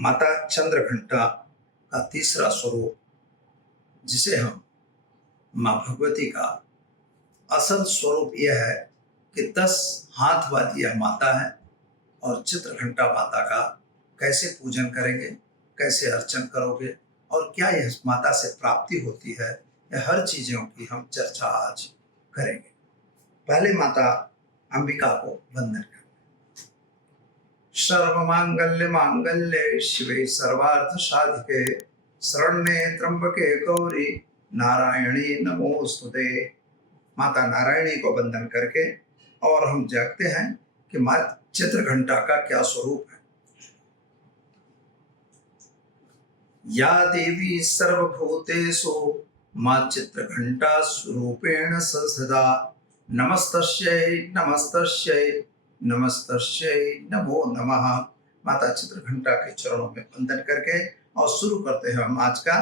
माता चंद्रघंटा का तीसरा स्वरूप, जिसे हम माँ भगवती का असल स्वरूप यह है कि 10 हाथ वाली यह माता है। और चित्रघंटा माता का कैसे पूजन करेंगे, कैसे अर्चन करोगे और क्या यह माता से प्राप्ति होती है, यह हर चीज़ों की हम चर्चा आज करेंगे। पहले माता अंबिका को वंदन करें। सर्वमांगल्य मांगल्ये शिवे सर्वार्थ साधिके शरण्ये त्र्यंबके गौरी नारायणी नमोस्तुते। माता नारायणी को वंदन करके और हम जानते हैं कि माँ चित्रघंटा का क्या स्वरूप है। या देवी सर्वभूतेषु माँ चित्रघंटा स्वरूपेण संस्थिता। नमस्तस्यै नमस्तस्यै नमस्तस्यै नमो नमः। माता चित्रघंटा के चरणों में वंदन करके और शुरू करते हैं हम आज का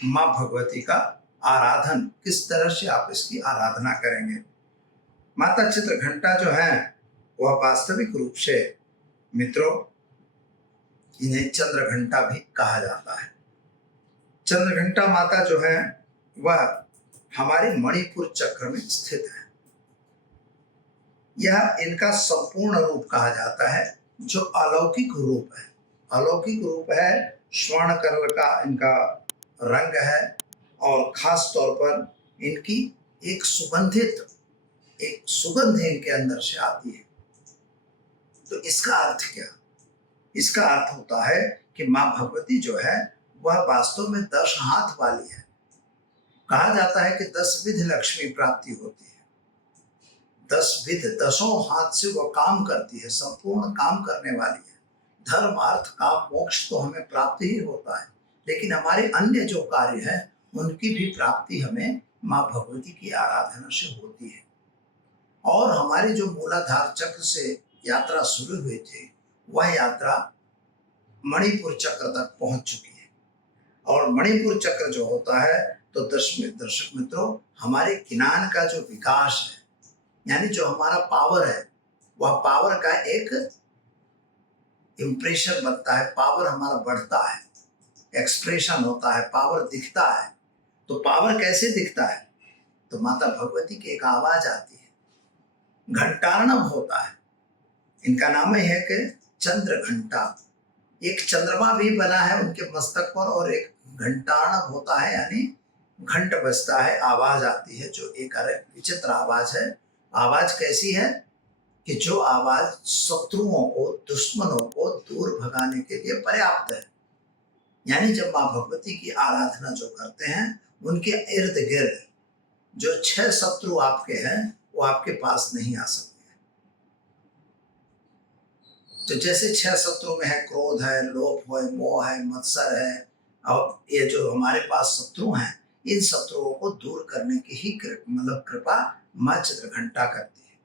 माँ भगवती का आराधन। किस तरह से आप इसकी आराधना करेंगे। माता चित्रघंटा जो है वह वास्तविक रूप से मित्रों इन्हें चंद्रघंटा भी कहा जाता है। चंद्रघंटा माता जो है वह हमारे मणिपुर चक्र में स्थित है। यह इनका संपूर्ण रूप कहा जाता है, जो अलौकिक रूप है। अलौकिक रूप है, स्वर्ण कलर का इनका रंग है और खास तौर पर इनकी एक सुगंध इनके अंदर से आती है। तो इसका अर्थ क्या? इसका अर्थ होता है कि माँ भगवती जो है वह वास्तव में 10 हाथ वाली है। कहा जाता है कि 10 विध लक्ष्मी प्राप्ति होती है। 10 विध, 10 हाथ से वह काम करती है, संपूर्ण काम करने वाली है। धर्म अर्थ काम मोक्ष तो हमें प्राप्त ही होता है, लेकिन हमारे अन्य जो कार्य है उनकी भी प्राप्ति हमें माँ भगवती की आराधना से होती है। और हमारे जो मूलाधार चक्र से यात्रा शुरू हुई थी वह यात्रा मणिपुर चक्र तक पहुंच चुकी है। और मणिपुर चक्र जो होता है तो दर्शक मित्रों हमारे ज्ञान का जो विकास है, यानी जो हमारा पावर है, वह पावर का एक इम्प्रेशन बनता है। पावर हमारा बढ़ता है, एक्सप्रेशन होता है, पावर दिखता है। तो पावर कैसे दिखता है? तो माता भगवती की एक आवाज आती है, घंटार्णव होता है। इनका नाम है कि चंद्रघंटा। एक चंद्रमा भी बना है उनके मस्तक पर और एक घंटार्णव होता है, यानी घंट बजता है, आवाज आती है, जो एक विचित्र आवाज है। आवाज कैसी है कि जो आवाज शत्रुओं को, दुश्मनों को दूर भगाने के लिए पर्याप्त है। यानी जब माँ भगवती की आराधना जो करते हैं उनके इर्द गिर्द जो 6 शत्रु आपके हैं वो आपके पास नहीं आ सकते। तो जैसे 6 शत्रु में है क्रोध है, लोभ है, मोह है, मत्सर है, और ये जो हमारे पास शत्रु हैं, इन शत्रुओं को दूर करने की ही कृपा माँ चित्रघंटा करती है।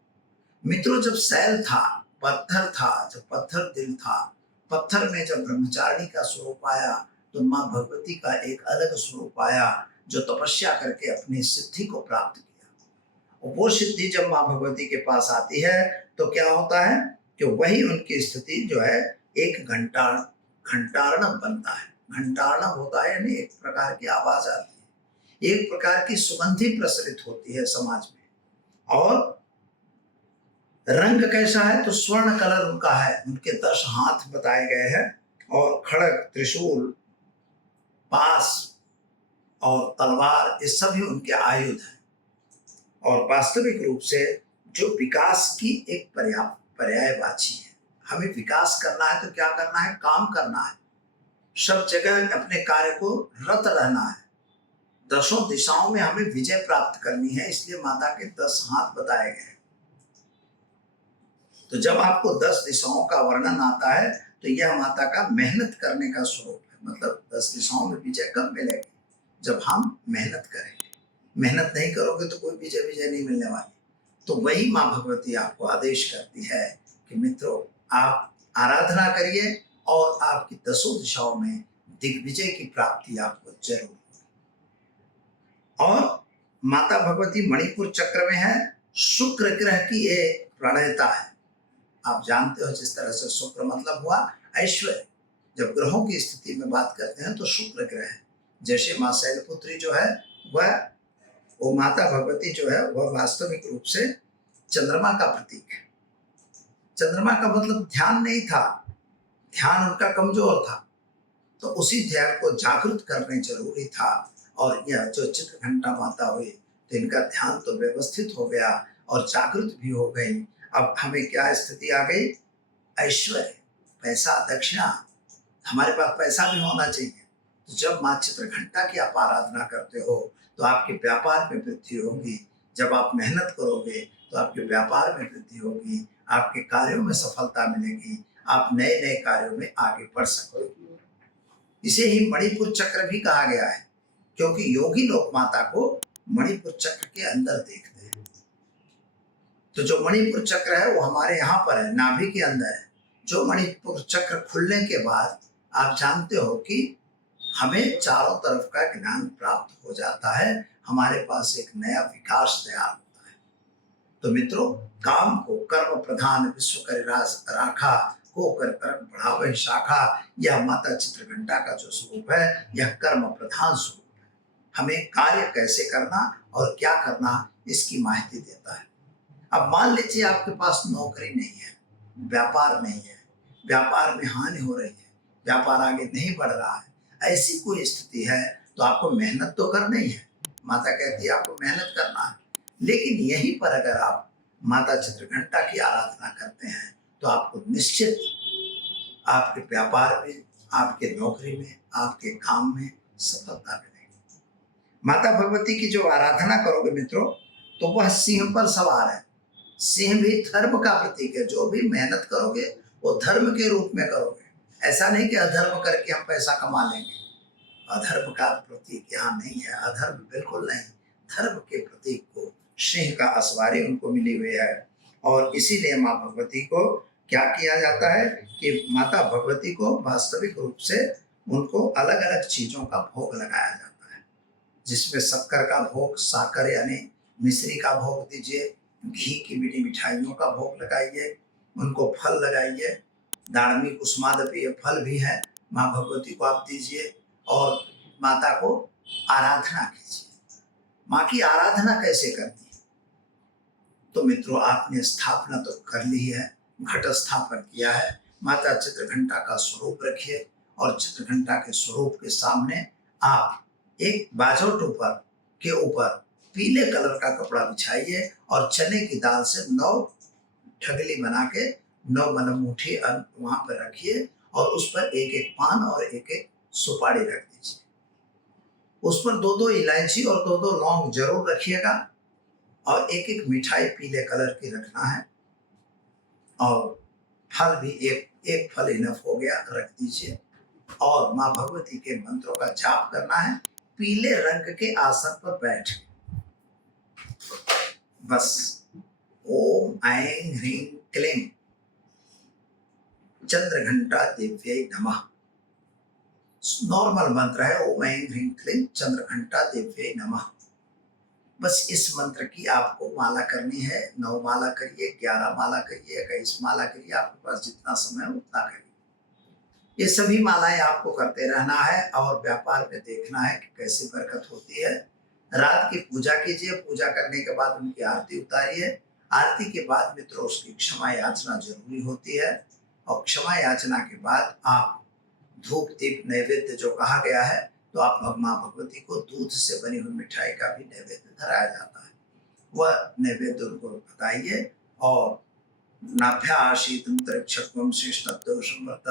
मित्रों जब शैल था, पत्थर था, जब पत्थर दिल था, पत्थर में जब ब्रह्मचारिणी का स्वरूप आया तो माँ भगवती का एक अलग स्वरूप आया, जो तपस्या करके अपनी सिद्धि को प्राप्त किया। वो सिद्धि जब माँ भगवती के पास आती है तो क्या होता है कि वही उनकी स्थिति जो है एक घंटार्णव बनता है। घंटार्णव होता है यानी एक प्रकार की आवाज आती है, एक प्रकार की सुगंधी प्रसरित होती है समाज में। और रंग कैसा है? तो स्वर्ण कलर उनका है। उनके 10 हाथ बताए गए हैं और खड़ग, त्रिशूल, पास और तलवार, ये सभी उनके आयुध हैं। और वास्तविक रूप से जो विकास की एक पर्यायवाची है। हमें विकास करना है तो क्या करना है? काम करना है, सब जगह अपने कार्य को रत रहना है, 10 दिशाओं में हमें विजय प्राप्त करनी है। इसलिए माता के 10 हाथ बताए गए। तो जब आपको 10 दिशाओं का वर्णन आता है तो यह माता का मेहनत करने का स्वरूप है। मतलब 10 दिशाओं में विजय कब मिलेगी? जब हम मेहनत करेंगे। मेहनत नहीं करोगे तो कोई विजय नहीं मिलने वाली। तो वही माँ भगवती आपको आदेश करती है कि मित्रों आप आराधना करिए और आपकी 10 दिशाओं में दिग्विजय की प्राप्ति आपको जरूर होगी। और माता भगवती मणिपुर चक्र में है, शुक्र ग्रह की ये प्रणेता है। आप जानते हो जिस तरह से शुक्र मतलब हुआ ऐश्वर्य, जब ग्रहों की स्थिति में बात करते हैं तो शुक्र ग्रह है। जैसे माँ शैलपुत्री जो है वह वो माता भगवती जो है वह वास्तविक रूप से चंद्रमा का प्रतीक है। चंद्रमा का मतलब ध्यान नहीं था, ध्यान उनका कमजोर था, तो उसी ध्यान को जागृत करने जरूरी था। और यह जो चित्रघंटा माता हुई तो इनका ध्यान तो व्यवस्थित हो गया और जागृत भी हो गई। अब हमें क्या स्थिति आ गई? ऐश्वर्य, पैसा, दक्षिणा, हमारे पास पैसा भी होना चाहिए। तो जब माँ चित्रघंटा की आप आराधना करते हो तो आपके व्यापार में वृद्धि होगी। जब आप मेहनत करोगे तो आपके व्यापार में वृद्धि होगी, आपके कार्यों में सफलता मिलेगी, आप नए नए कार्यों में आगे बढ़ सकोगे। इसे ही मणिपुर चक्र भी कहा गया है, क्योंकि योगी लोग माता को मणिपुर चक्र के अंदर देखते हैं। तो जो मणिपुर चक्र है वो हमारे यहाँ पर है, नाभि के अंदर है। जो मणिपुर चक्र खुलने के बाद आप जानते हो कि हमें चारों तरफ का ज्ञान प्राप्त हो जाता है, हमारे पास एक नया विकास तैयार होता है। तो मित्रों, काम को कर्म प्रधान विश्व कर राखा, को कर कर्म बढ़ावे शाखा, यह माता चित्रघंटा का जो स्वरूप है यह कर्म प्रधान स्वरूप है। हमें कार्य कैसे करना और क्या करना इसकी माहिती देता है। अब मान लीजिए आपके पास नौकरी नहीं है, व्यापार नहीं है, व्यापार में हानि हो रही है, व्यापार आगे नहीं बढ़ रहा है, ऐसी कोई स्थिति है तो आपको मेहनत तो करनी है। माता कहती है आपको मेहनत करना है, लेकिन यहीं पर अगर आप माता चित्रघंटा की आराधना करते हैं तो आपको निश्चित आपके व्यापार में, आपके नौकरी में, आपके काम में सफलता मिलेगी। माता भगवती की जो आराधना करोगे मित्रों तो वह सिंह पर सवार है। सिंह भी धर्म का प्रतीक है। जो भी मेहनत करोगे वो धर्म के रूप में करोगे। ऐसा नहीं कि अधर्म करके हम पैसा कमा लेंगे। अधर्म का प्रतीक यहाँ नहीं है, अधर्म बिल्कुल नहीं। धर्म के प्रतीक को सिंह का असवारी उनको मिली हुई है। और इसीलिए माँ भगवती को क्या किया जाता है कि माता भगवती को वास्तविक रूप से उनको अलग अलग चीजों का भोग लगाया जाता है, जिसमें शक्कर का भोग, साकर यानी मिश्री का भोग दीजिए, घी की मीठी मिठाइयों का भोग लगाइए, उनको फल लगाइए, दाड़मी कुसुमादपीय फल भी है, माँ भगवती को आप दीजिए और माता को आराधना कीजिए। माँ की आराधना कैसे करनी है? तो मित्रों, आपने स्थापना तो कर ली है, घट स्थापन किया है, माता चित्रघंटा का स्वरूप रखिए और चित्रघंटा के स्वरूप के सामने आप एक बाजोट के ऊपर पीले कलर का कपड़ा बिछाइए और चने की दाल से 9 ठगली बना के 9 मुट्ठी वहां पर रखिए और उस पर एक एक पान और एक एक सुपारी रख दीजिए। उस पर 2-2 इलायची और 2-2 लौंग जरूर रखिएगा और एक एक मिठाई पीले कलर की रखना है। और फल भी एक फल इनफ हो गया, रख दीजिए। और माँ भगवती के मंत्रों का जाप करना है पीले रंग के आसन पर बैठ के। बस ओम ऐं ह्रीं क्लीं चंद्रघंटा देव्यै नमः। नॉर्मल मंत्र है, ओम ऐं ह्रीं क्लीं चंद्रघंटा देव्यै नमः। बस इस मंत्र की आपको माला करनी है। 9 माला करिए, 11 माला करिए, 21 माला करिए, आपके पास जितना समय है उतना करिए। ये सभी मालाएं आपको करते रहना है और व्यापार में देखना है कि कैसी बरकत होती है। रात की पूजा कीजिए, पूजा करने के बाद उनकी आरती उतारिए। आरती के बाद मित्रों उसकी क्षमा याचना जरूरी होती है और क्षमा याचना के बाद आप धूप दीप नैवेद्य जो कहा गया है तो आप माँ भगवती को दूध से बनी हुई मिठाई का भी नैवेद्य धराया जाता है, वह नैवेद्य उनको बताइए। और नाभ्याशीतम तरिक्षत्वम श्रेष्ठत्वमर्थ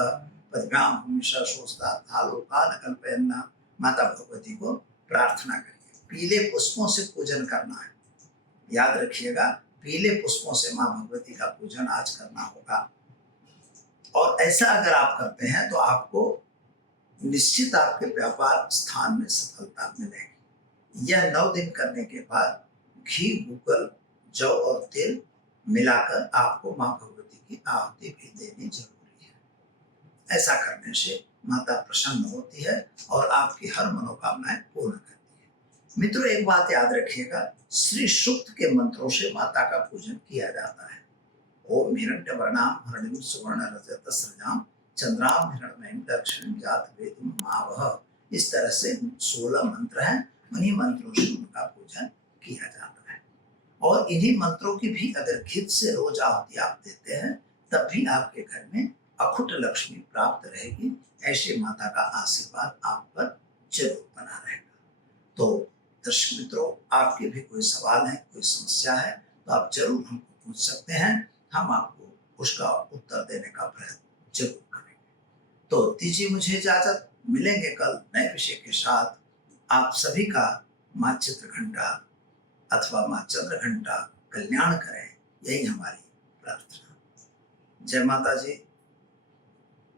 पद्भ्याम हमेशा सोचता था लोकान कल्पयन्ना, माता भगवती को प्रार्थना करिए। पीले पुष्पों से पूजन करना है, याद रखिएगा, पीले पुष्पों से माँ भगवती का पूजन आज करना होगा। और ऐसा अगर आप करते हैं तो आपको निश्चित आपके व्यापार स्थान में सफलता मिलेगी। यह 9 दिन करने के बाद घी, गूगल, जौ और तेल मिलाकर आपको माँ भगवती की आहुति भी देनी जरूरी है। ऐसा करने से माता प्रसन्न होती है और आपकी हर मनोकामनाएं पूर्ण करती है। मित्रों, एक बात याद रखिएगा, श्री सूक्त के मंत्रों से माता का पूजन किया जाता है। ओम हिरण्यवर्णाम हरणिं सुवर्ण रजत स्रजाम चंद्राम हिरण्मयीं दक्षिण जात वेदुम मावह। इस तरह से 16 मंत्र हैं, उन्हीं मंत्रों से उनका पूजन किया जाता है। और इन्हीं मंत्रों की भी अगर घित से रोज आहुति आप देते हैं, तब भी आपके घर में अखुट लक्ष्मी प्राप्त रहेगी। ऐसे माता का आशीर्वाद आप पर जरूर बना रहेगा। तो दर्शक मित्रों, आपके भी कोई सवाल है, कोई समस्या है, तो आप जरूर हमको पूछ सकते हैं। हम आपको उसका उत्तर देने का प्रयत्न जरूर करेंगे। तो दीजिए मुझे इजाजत। मिलेंगे कल नए विषय के साथ। आप सभी का माँ चित्रघंटा अथवा माँ चंद्रघंटा कल्याण करें, यही हमारी प्रार्थना। जय माता जी।